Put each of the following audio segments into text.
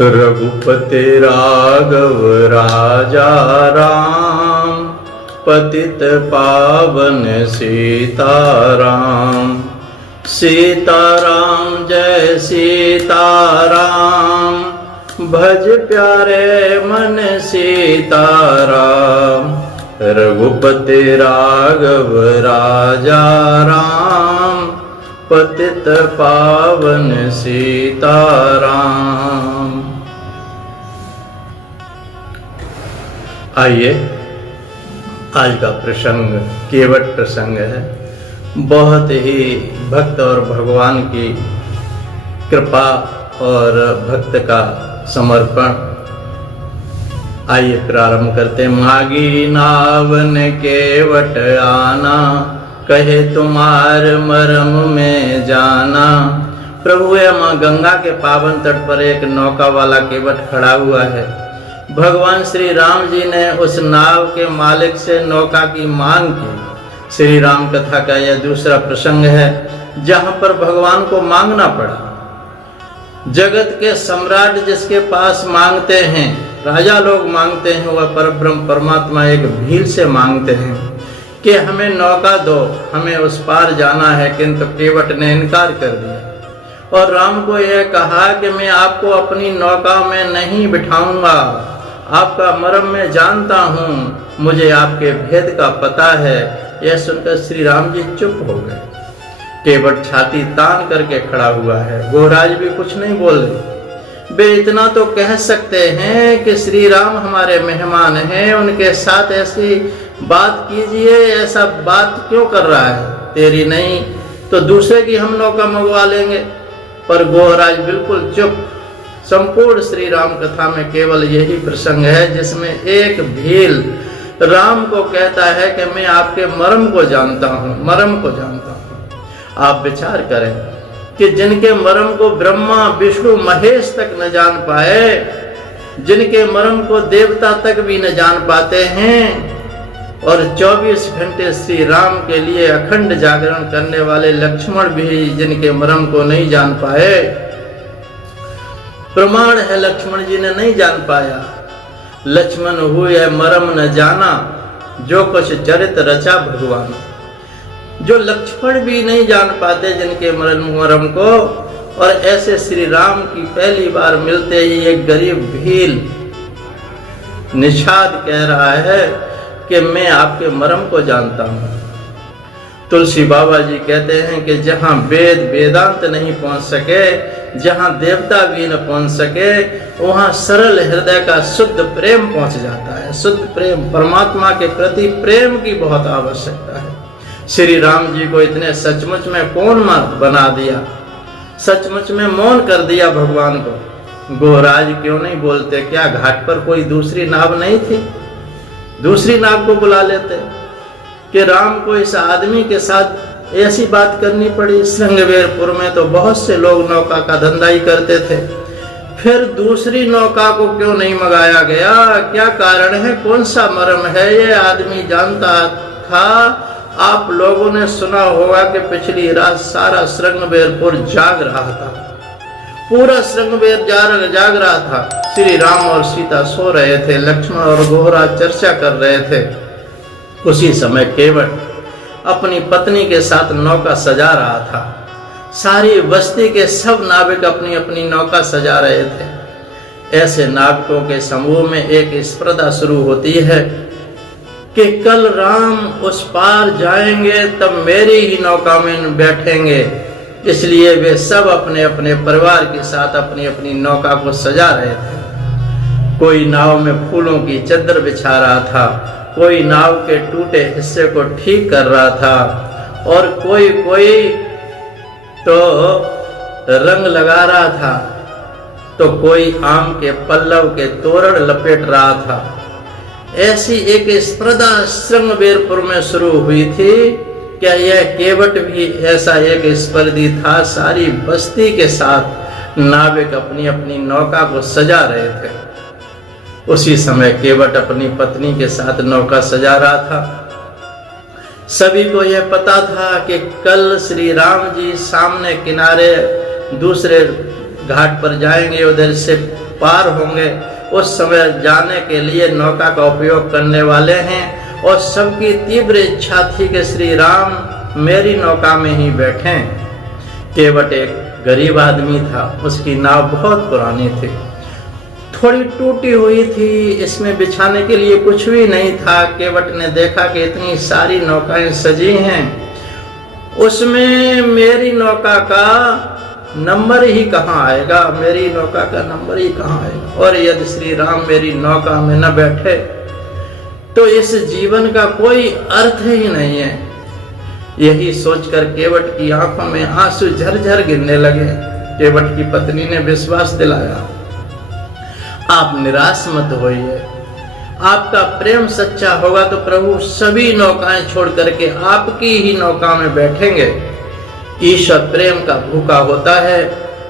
रघुपति राघव राजा राम, पतित पावन सीताराम। सीताराम जय सीताराम, भज प्यारे मन सीताराम। रघुपति राघव राजा राम, पतित पावन सीताराम। आइए, आज का प्रसंग केवट प्रसंग है। बहुत ही भक्त और भगवान की कृपा और भक्त का समर्पण। आइए प्रारंभ करते। मागी नावन केवट आना, कहे तुम्हार मरम में जाना। प्रभु या माँ गंगा के पावन तट पर एक नौका वाला केवट खड़ा हुआ है। भगवान श्री राम जी ने उस नाव के मालिक से नौका की मांग की। श्री राम कथा का यह दूसरा प्रसंग है जहां पर भगवान को मांगना पड़ा। जगत के सम्राट जिसके पास मांगते हैं, राजा लोग मांगते हैं, वह परब्रह्म परमात्मा एक भील से मांगते हैं कि हमें नौका दो, हमें उस पार जाना है। किंतु केवट ने इनकार कर दिया और राम को यह कहा कि मैं आपको अपनी नौका में नहीं बिठाऊंगा। आपका मर्म मैं जानता हूँ, मुझे आपके भेद का पता है। यह सुनकर श्री राम जी चुप हो गए। केवट छाती तान करके खड़ा हुआ है। गोराज भी कुछ नहीं बोल रहे। वे इतना तो कह सकते हैं कि श्री राम हमारे मेहमान हैं, उनके साथ ऐसी बात कीजिए। ऐसा बात क्यों कर रहा है? तेरी नहीं तो दूसरे की हम नौका मंगवा लेंगे। पर गोराज बिल्कुल चुप। संपूर्ण श्री राम कथा में केवल यही प्रसंग है जिसमें एक भील राम को कहता है कि मैं आपके मर्म को जानता हूँ, मर्म को जानता हूँ। आप विचार करें कि जिनके मर्म को ब्रह्मा विष्णु महेश तक न जान पाए, जिनके मर्म को देवता तक भी न जान पाते हैं, और 24 घंटे श्री राम के लिए अखंड जागरण करने वाले लक्ष्मण भी जिनके मर्म को नहीं जान पाए। प्रमाण है लक्ष्मण जी ने नहीं जान पाया। लक्ष्मण हुए मर्म न जाना, जो कुछ चरित रचा भगवान। जो लक्ष्मण भी नहीं जान पाते जिनके मर्म को, और ऐसे श्री राम की पहली बार मिलते ही एक गरीब भील निषाद कह रहा है कि मैं आपके मर्म को जानता हूँ। तुलसी बाबा जी कहते हैं कि जहाँ वेद वेदांत नहीं पहुँच सके, जहाँ देवता भी न पहुँच सके, वहाँ सरल हृदय का शुद्ध प्रेम पहुँच जाता है। शुद्ध प्रेम, परमात्मा के प्रति प्रेम की बहुत आवश्यकता है। श्री राम जी को इतने सचमुच में कौन बना दिया, सचमुच में मौन कर दिया भगवान को। गोराज क्यों नहीं बोलते? क्या घाट पर कोई दूसरी नाव नहीं थी? दूसरी नाव को बुला लेते कि राम को इस आदमी के साथ ऐसी बात करनी पड़ी। श्रृंगवेरपुर में तो बहुत से लोग नौका का धंधा ही करते थे। फिर दूसरी नौका को क्यों नहीं मंगाया गया? क्या कारण है? कौन सा मर्म है? ये आदमी जानता था। आप लोगों ने सुना होगा कि पिछली रात सारा श्रृंगवेरपुर जाग रहा था। पूरा श्रृंगवेर जाग रहा था। श्री राम और सीता सो रहे थे, लक्ष्मण और गोहरा चर्चा कर रहे थे। उसी समय केवट अपनी पत्नी के साथ नौका सजा रहा था। सारी बस्ती के सब नाविक अपनी अपनी नौका सजा रहे थे। ऐसे नाविकों के समूह में एक स्पर्धा शुरू होती है कि कल राम उस पार जाएंगे तब मेरी ही नौका में बैठेंगे। इसलिए वे सब अपने अपने परिवार के साथ अपनी अपनी नौका को सजा रहे थे। कोई नाव में फूलों की चादर बिछा रहा था, कोई नाव के टूटे हिस्से को ठीक कर रहा था, और कोई तो रंग लगा रहा था, तो कोई आम के पल्लव के तोरण लपेट रहा था। ऐसी एक स्पर्धा श्रृंगवेरपुर में शुरू हुई थी। क्या यह केवट भी ऐसा एक स्पर्धी था? सारी बस्ती के साथ नाविक अपनी अपनी नौका को सजा रहे थे। उसी समय केवट अपनी पत्नी के साथ नौका सजा रहा था। सभी को यह पता था कि कल श्री राम जी सामने किनारे दूसरे घाट पर जाएंगे, उधर से पार होंगे उस समय जाने के लिए नौका का उपयोग करने वाले हैं। और सबकी तीव्र इच्छा थी कि श्री राम मेरी नौका में ही बैठें। केवट एक गरीब आदमी था, उसकी नाव बहुत पुरानी थी, थोड़ी टूटी हुई थी, इसमें बिछाने के लिए कुछ भी नहीं था। केवट ने देखा कि इतनी सारी नौकाएं सजी हैं, उसमें मेरी नौका का नंबर ही कहाँ आएगा, मेरी नौका का नंबर ही कहाँ आएगा। और यदि श्री राम मेरी नौका में न बैठे तो इस जीवन का कोई अर्थ ही नहीं है। यही सोचकर केवट की आंखों में आंसू झरझर गिरने लगे। केवट की पत्नी ने विश्वास दिलाया, आप निराश मत होइए, आपका प्रेम सच्चा होगा तो प्रभु सभी नौकाएं छोड़ करके आपकी ही नौका में बैठेंगे। ईश्वर प्रेम का भूखा होता है।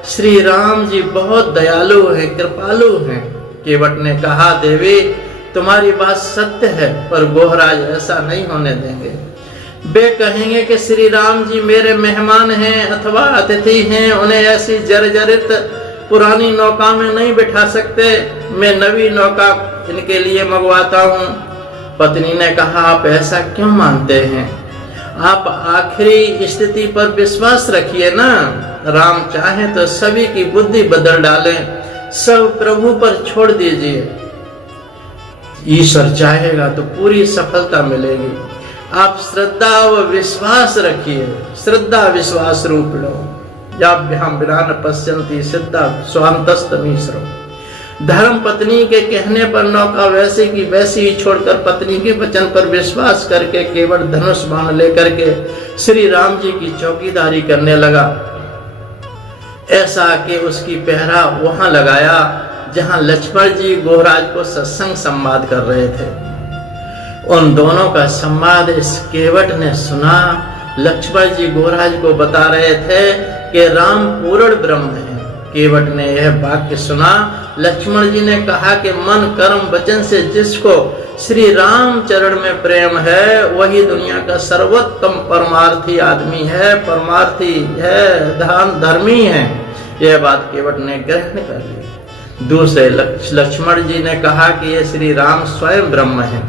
श्री राम जी बहुत दयालु हैं, कृपालु हैं। केवट ने कहा, देवी तुम्हारी बात सत्य है, पर गोहराज ऐसा नहीं होने देंगे। वे कहेंगे कि श्री राम जी मेरे मेहमान हैं अथवा अतिथि हैं, उन्हें ऐसी जर्जरित पुरानी नौका में नहीं बिठा सकते, मैं नवी नौका इनके लिए मंगवाता हूँ। पत्नी ने कहा, आप ऐसा क्यों मानते हैं, आप आखिरी स्थिति पर विश्वास रखिए ना। राम चाहे तो सभी की बुद्धि बदल डालें, सब प्रभु पर छोड़ दीजिए। ईश्वर चाहेगा तो पूरी सफलता मिलेगी। आप श्रद्धा व विश्वास रखिए, श्रद्धा विश्वास रूप लो। याभ्याम विरान पश्यन्ति सिद्धा स्वान्तस्तमीश्वरो। धर्म पत्नी के कहने पर नौका वैसे की वैसी ही छोड़कर पत्नी के वचन पर विश्वास करके केवट धनुष बाण लेकर के श्री राम जी की चौकीदारी करने लगा। ऐसा कि उसकी पहरा वहां लगाया जहां लक्ष्मण जी गोहराज को सत्संग संवाद कर रहे थे। उन दोनों का संवाद इस केवट ने सुना। लक्ष्मण जी गोहराज को बता रहे थे कि राम पूर्ण ब्रह्म है। केवट ने यह वाक्य सुना। लक्ष्मण जी ने कहा कि मन कर्म वचन से जिसको श्री राम चरण में प्रेम है वही दुनिया का सर्वोत्तम परमार्थी आदमी है, परमार्थी है, धर्मी है। यह बात केवट ने ग्रहण कर ली। दूसरे लक्ष्मण जी ने कहा कि यह श्री राम स्वयं ब्रह्म है,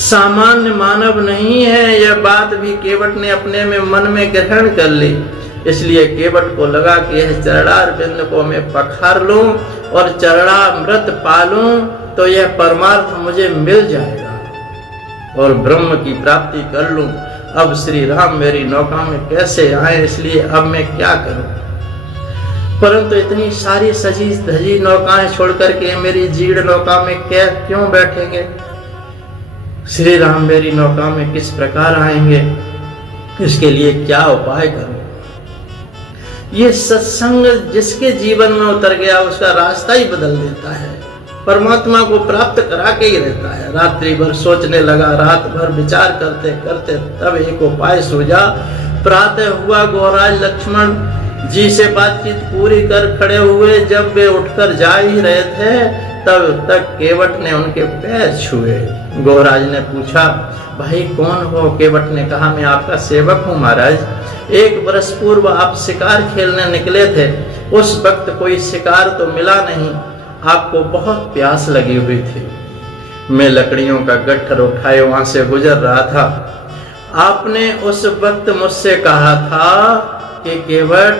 सामान्य मानव नहीं है। यह बात भी केवट ने अपने में मन में ग्रहण कर ली। इसलिए केवट को लगा कि यह चरणार बिंद को मैं पखार लूं और चरणामृत पालूं तो यह परमार्थ मुझे मिल जाएगा और ब्रह्म की प्राप्ति कर लूं। अब श्री राम मेरी नौका में कैसे आए, इसलिए अब मैं क्या करूं। परंतु इतनी सारी सजी धजी नौकाएं छोड़कर के मेरी जीर्ण नौका में क्यों बैठेंगे। श्री राम मेरी नौका में किस प्रकार आएंगे, इसके लिए क्या उपाय करूं। ये सत्संग जिसके जीवन में उतर गया उसका रास्ता ही बदल देता है, परमात्मा को प्राप्त करा के ही रहता है। रात्रि भर सोचने लगा, रात भर विचार करते करते तब एक उपाय सूझा। प्रातः हुआ, गोहराज लक्ष्मण जी से बातचीत पूरी कर खड़े हुए। जब वे उठकर जा ही रहे थे तब तक केवट ने उनके पैर छुए। गोहराज ने पूछा, भाई कौन हो। केवट ने कहा, मैं आपका सेवक हूँ महाराज। 1 वर्ष पूर्व आप शिकार खेलने निकले थे, उस वक्त कोई शिकार तो मिला नहीं, आपको बहुत प्यास लगी हुई थी। मैं लकड़ियों का गट्ठर उठाए वहां से गुजर रहा था। आपने उस वक्त मुझसे कहा था कि केवट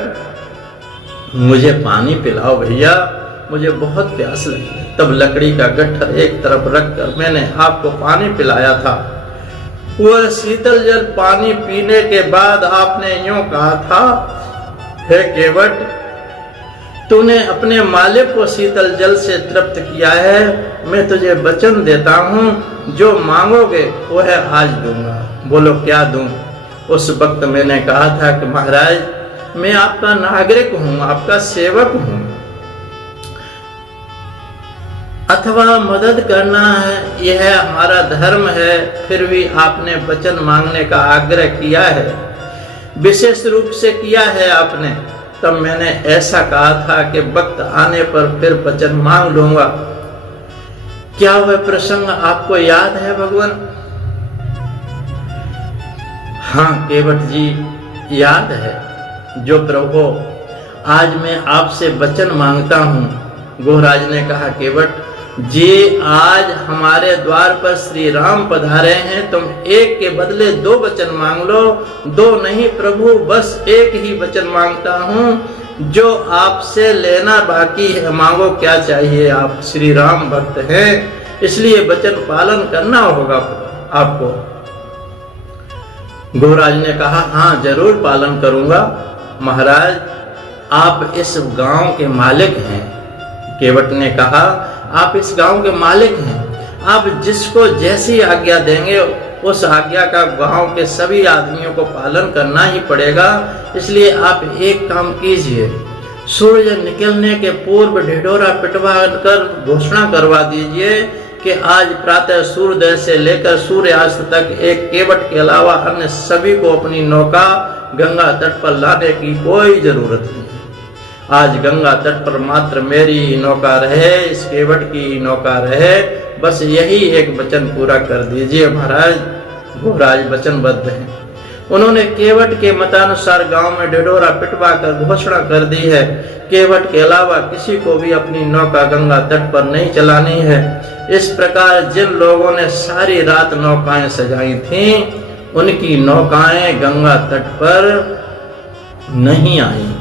मुझे पानी पिलाओ भैया, मुझे बहुत प्यास लगी। तब लकड़ी का गट्ठर एक तरफ रखकर मैंने आपको पानी पिलाया था। वह शीतल जल पानी पीने के बाद आपने यूं कहा था, हे केवट तूने अपने मालिक को शीतल जल से तृप्त किया है, मैं तुझे वचन देता हूँ जो मांगोगे वह आज दूंगा। बोलो क्या दूं। उस वक्त मैंने कहा था कि महाराज मैं आपका नागरिक हूँ, आपका सेवक हूँ, अथवा मदद करना है यह हमारा धर्म है। फिर भी आपने वचन मांगने का आग्रह किया है, विशेष रूप से किया है आपने। तब मैंने ऐसा कहा था कि वक्त आने पर फिर वचन मांग लूंगा। क्या वह प्रसंग आपको याद है भगवान। हाँ केवट जी याद है। जो प्रभु आज मैं आपसे वचन मांगता हूँ गोहराज ने कहा केवट जी, आज हमारे द्वार पर श्री राम पधारे हैं, तुम एक के बदले 2 वचन मांग लो। 2 नहीं प्रभु, बस एक ही वचन मांगता हूँ, जो आपसे लेना बाकी है मांगो। क्या चाहिए? आप श्री राम भक्त हैं, इसलिए वचन पालन करना होगा आपको। गोहराज ने कहा हाँ जरूर पालन करूंगा। महाराज आप इस गांव के मालिक हैं। केवट ने कहा आप इस गांव के मालिक हैं, आप जिसको जैसी आज्ञा देंगे उस आज्ञा का गांव के सभी आदमियों को पालन करना ही पड़ेगा। इसलिए आप एक काम कीजिए, सूर्य निकलने के पूर्व ढिढोरा पिटवा कर घोषणा करवा दीजिए कि आज प्रातः सूर्योदय से लेकर सूर्यास्त तक एक केवट के अलावा अन्य सभी को अपनी नौका गंगा तट पर लाने की कोई जरूरत नहीं। आज गंगा तट पर मात्र मेरी ही नौका रहे, इस केवट की ही नौका रहे, बस यही एक वचन पूरा कर दीजिए। महाराज गोहराज वचनबद्ध हैं। उन्होंने केवट के मतानुसार गांव में ढिढोरा पिटवा कर घोषणा कर दी है, केवट के अलावा किसी को भी अपनी नौका गंगा तट पर नहीं चलानी है। इस प्रकार जिन लोगों ने सारी रात नौकाएं सजाई थीं, उनकी नौकाएं गंगा तट पर नहीं आई।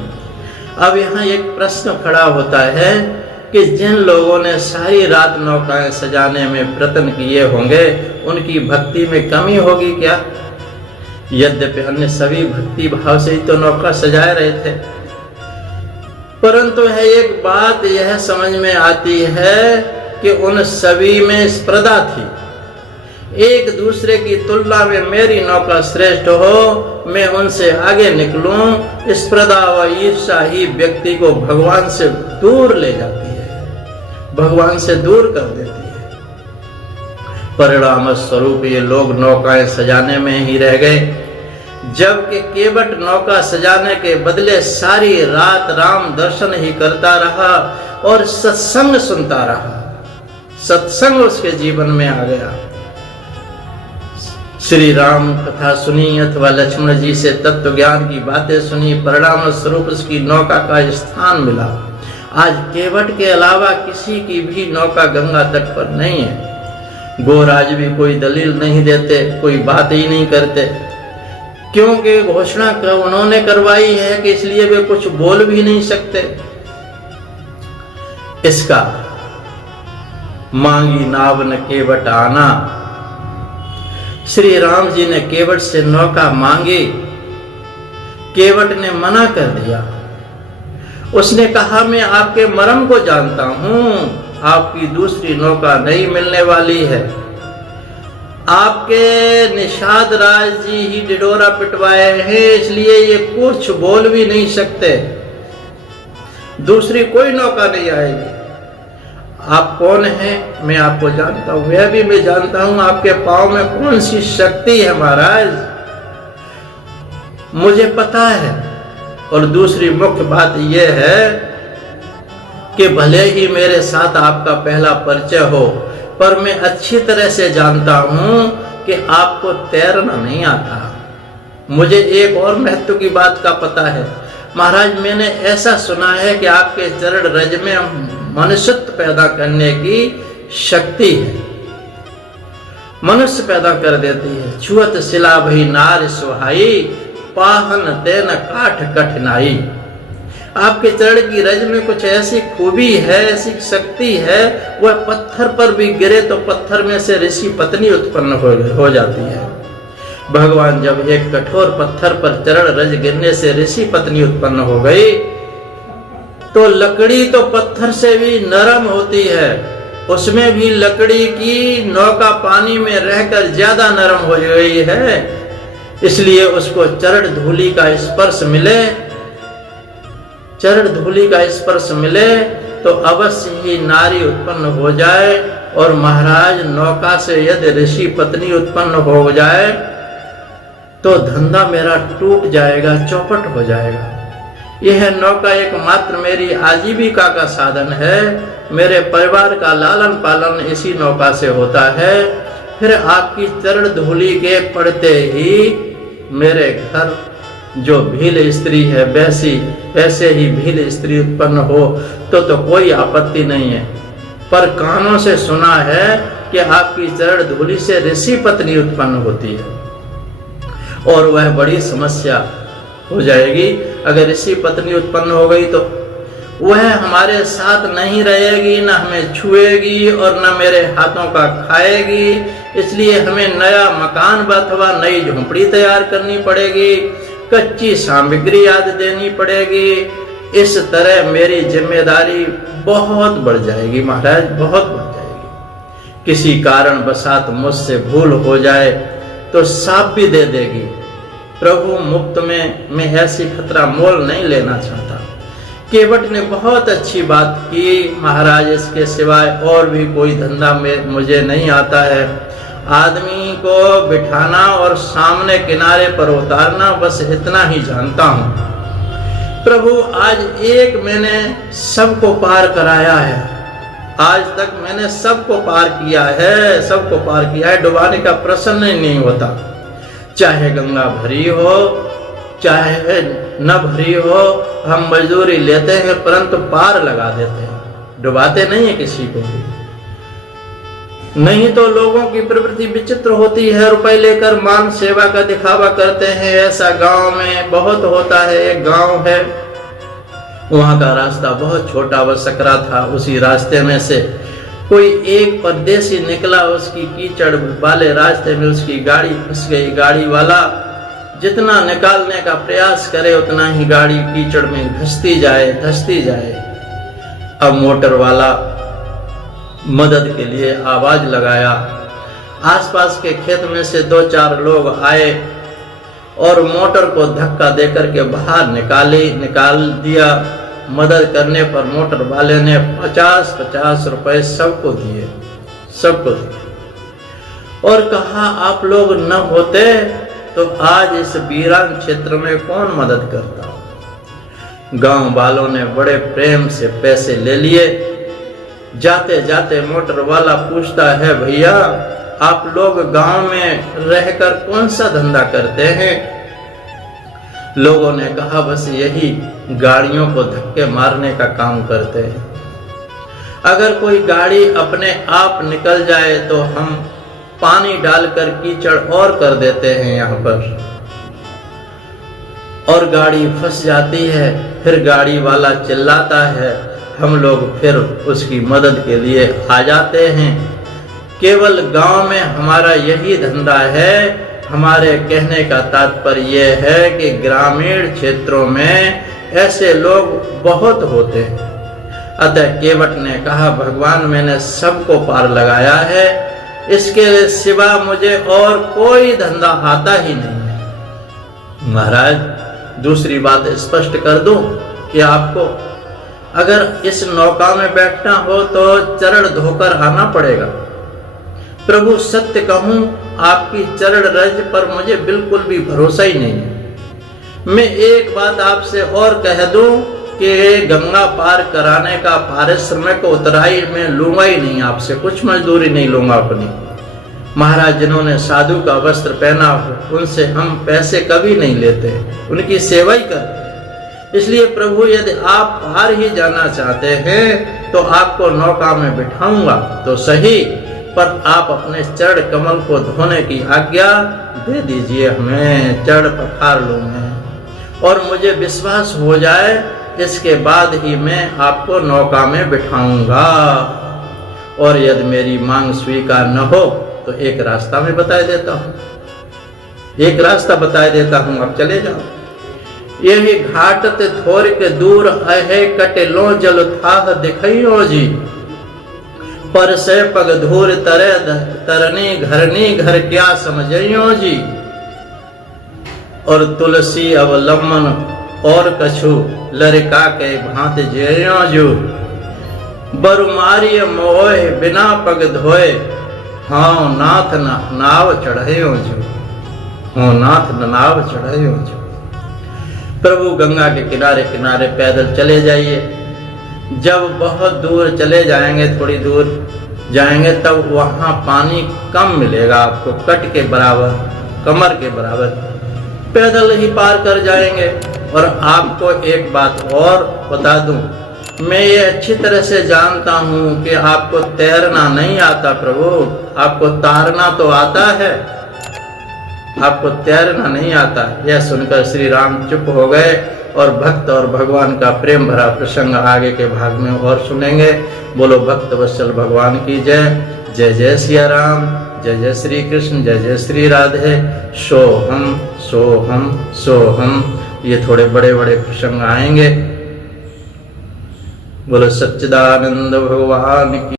अब यहाँ एक प्रश्न खड़ा होता है कि जिन लोगों ने सारी रात नौकाएं सजाने में प्रयत्न किए होंगे, उनकी भक्ति में कमी होगी क्या? यद्यपि अन्य सभी भक्ति भाव से ही तो नौका सजाए रहे थे, परंतु है एक बात यह समझ में आती है कि उन सभी में स्पर्धा थी। एक दूसरे की तुलना में मेरी नौका श्रेष्ठ हो, मैं उनसे आगे निकलूं। स्पर्धा व ईर्ष्या ही व्यक्ति को भगवान से दूर ले जाती है, भगवान से दूर कर देती है। परिणाम स्वरूप ये लोग नौकाएं सजाने में ही रह गए, जबकि केवट नौका सजाने के बदले सारी रात राम दर्शन ही करता रहा और सत्संग सुनता रहा। सत्संग उसके जीवन में आ गया। श्री राम कथा सुनी अथवा लक्ष्मण जी से तत्व ज्ञान की बातें सुनी, परिणाम स्वरूप उसकी नौका का स्थान मिला। आज केवट के अलावा किसी की भी नौका गंगा तट पर नहीं है। गोहराज भी कोई दलील नहीं देते, कोई बात ही नहीं करते, क्योंकि घोषणा उन्होंने करवाई है कि इसलिए वे कुछ बोल भी नहीं सकते। इसका मांगी नाव न केवट आना। श्री राम जी ने केवट से नौका मांगी, केवट ने मना कर दिया। उसने कहा मैं आपके मर्म को जानता हूं, आपकी दूसरी नौका नहीं मिलने वाली है। आपके निषाद राज जी ही ढिढोरा पिटवाए हैं, इसलिए ये कुछ बोल भी नहीं सकते। दूसरी कोई नौका नहीं आएगी। आप कौन हैं? मैं आपको जानता हूं, वह भी मैं जानता हूं आपके पांव में कौन सी शक्ति है महाराज, मुझे पता है। और दूसरी मुख्य बात यह है कि भले ही मेरे साथ आपका पहला परिचय हो, पर मैं अच्छी तरह से जानता हूं कि आपको तैरना नहीं आता। मुझे एक और महत्व की बात का पता है महाराज, मैंने ऐसा सुना है कि आपके चरण रज में मनुष्यत्व पैदा करने की शक्ति है, मनुष्य पैदा कर देती है। छुअत शिला भई नार सुहाई, पाहन तेन काठ कठिनाई। आपके चरण की रज में कुछ ऐसी खूबी है, ऐसी शक्ति है, वह पत्थर पर भी गिरे तो पत्थर में से ऋषि पत्नी उत्पन्न हो जाती है। भगवान जब एक कठोर पत्थर पर चरण रज गिरने से ऋषि पत्नी उत्पन्न हो गई, तो लकड़ी तो पत्थर से भी नरम होती है, उसमें भी लकड़ी की नौका पानी में रहकर ज्यादा नरम हो गई है। इसलिए उसको चरण धूलि का स्पर्श मिले, चरण धूलि का स्पर्श मिले तो अवश्य ही नारी उत्पन्न हो जाए। और महाराज नौका से यदि ऋषि पत्नी उत्पन्न हो जाए तो धंधा मेरा टूट जाएगा, चौपट हो जाएगा। यह नौका एकमात्र मेरी आजीविका का साधन है, मेरे परिवार का लालन पालन इसी नौका से होता है। फिर आपकी चरण धूलि के पड़ते ही मेरे घर जो भील स्त्री है वैसे ही भील स्त्री उत्पन्न हो तो कोई आपत्ति नहीं है। पर कानों से सुना है कि आपकी चरण धूलि से ऋषि पत्नी उत्पन्न होती है और वह बड़ी समस्या हो जाएगी। अगर ऋषि पत्नी उत्पन्न हो गई तो वह हमारे साथ नहीं रहेगी, न हमें छुएगी और न मेरे हाथों का खाएगी। इसलिए हमें नया मकान अथवा नई झोंपड़ी तैयार करनी पड़ेगी, कच्ची सामग्री आदि देनी पड़ेगी। इस तरह मेरी जिम्मेदारी बहुत बढ़ जाएगी महाराज, बहुत बढ़ जाएगी। किसी कारण बसात मुझसे भूल हो जाए तो साप भी दे देगी। प्रभु मुफ्त में मैं ऐसी खतरा मोल नहीं लेना चाहता। केवट ने बहुत अच्छी बात की महाराज, इसके सिवाय और भी कोई धंधा में मुझे नहीं आता है। आदमी को बिठाना और सामने किनारे पर उतारना, बस इतना ही जानता हूँ। प्रभु आज एक मैंने सबको पार कराया है, आज तक मैंने सबको पार किया है, सबको पार किया है। डुबाने का प्रश्न नहीं होता, चाहे गंगा भरी हो चाहे न भरी हो, हम मजदूरी लेते हैं परंतु पार लगा देते हैं, डुबाते नहीं है किसी को भी। नहीं तो लोगों की प्रवृत्ति विचित्र होती है, रुपए लेकर मान सेवा का दिखावा करते हैं। ऐसा गांव में बहुत होता है। एक गांव है, वहां का रास्ता बहुत छोटा व सकरा था। उसी रास्ते में से कोई एक परदेसी निकला, उसकी कीचड़ वाले रास्ते में उसकी गाड़ी फंस गई। गाड़ी वाला जितना निकालने का प्रयास करे उतना ही गाड़ी कीचड़ में धंसती जाए। अब मोटर वाला मदद के लिए आवाज लगाया। आसपास के खेत में से 2-4 लोग आए और मोटर को धक्का देकर के बाहर निकाल दिया। मदद करने पर मोटर वाले ने 50-50 रुपए सबको दिए और कहा, आप लोग न होते तो आज इस वीरान क्षेत्र में कौन मदद करता। गांव वालों ने बड़े प्रेम से पैसे ले लिए। जाते जाते मोटर वाला पूछता है, भैया आप लोग गांव में रहकर कौन सा धंधा करते हैं। लोगों ने कहा, बस यही गाड़ियों को धक्के मारने का काम करते हैं। अगर कोई गाड़ी अपने आप निकल जाए तो हम पानी डालकर कीचड़ और कर देते हैं यहाँ पर, और गाड़ी फंस जाती है। फिर गाड़ी वाला चिल्लाता है, हम लोग फिर उसकी मदद के लिए आ जाते हैं। केवल गांव में हमारा यही धंधा है। हमारे कहने का तात्पर्य यह है कि ग्रामीण क्षेत्रों में ऐसे लोग बहुत होते हैं। अतः केवट ने कहा, भगवान मैंने सबको पार लगाया है, इसके सिवा मुझे और कोई धंधा आता ही नहीं है। महाराज दूसरी बात स्पष्ट कर दूं कि आपको अगर इस नौका में बैठना हो तो चरण धोकर आना पड़ेगा। प्रभु सत्य कहूं, आपकी चरण रज पर मुझे बिल्कुल भी भरोसा ही नहीं है। मैं एक बात आपसे और कह दूं कि गंगा पार कराने का पारिश्रमिक उतराई में लूंगा ही नहीं, आपसे कुछ मजदूरी नहीं लूंगा अपनी। महाराज जिन्होंने साधु का वस्त्र पहना हो उनसे हम पैसे कभी नहीं लेते, उनकी सेवा ही करते। इसलिए प्रभु यदि आप पार ही जाना चाहते हैं तो आपको नौका में बिठाऊंगा तो सही, पर आप अपने चरण कमल को धोने की आज्ञा दे दीजिए हमें। चरण पखार लूं मैं, और मुझे विश्वास हो जाए इसके बाद ही मैं आपको नौका में बिठाऊंगा। और यदि मेरी मांग स्वीकार न हो तो एक रास्ता मैं बता देता हूँ, एक रास्ता बता देता हूँ, अब चले जाओ। यही घाट ते थोर के दूर अहे कटे लो जल थाह दिखइयो जी, पर से पग धूर तरे तरनी घरनी घर क्या समझियो जी। और तुलसी अवलंबन और कछु लड़का के भांत जियो जो, बरुमारिय मोह बिना पग धोए, हाँ नाथ नाव चढ़यो जो, हाँ नाथ नाव चढ़यो जो। प्रभु गंगा के किनारे किनारे पैदल चले जाइए। जब बहुत दूर चले जाएंगे, थोड़ी दूर जाएंगे, तब वहाँ पानी कम मिलेगा आपको, कट के बराबर, कमर के बराबर। पैदल ही पार कर जाएंगे। और आपको एक बात और बता दूं, मैं ये अच्छी तरह से जानता हूं कि आपको तैरना नहीं आता प्रभु, आपको तारना तो आता है, आपको तैरना नहीं आता। यह सुनकर श्री राम चुप हो गए और भक्त और भगवान का प्रेम भरा प्रसंग आगे के भाग में और सुनेंगे। बोलो भक्त वत्सल भगवान की जय। जय जय सिया राम, जय जय श्री कृष्ण, जय जय श्री राधे। सोहम सोहम सोहम। ये थोड़े बड़े बड़े प्रसंग आएंगे। बोलो सच्चिदानंद भगवान की।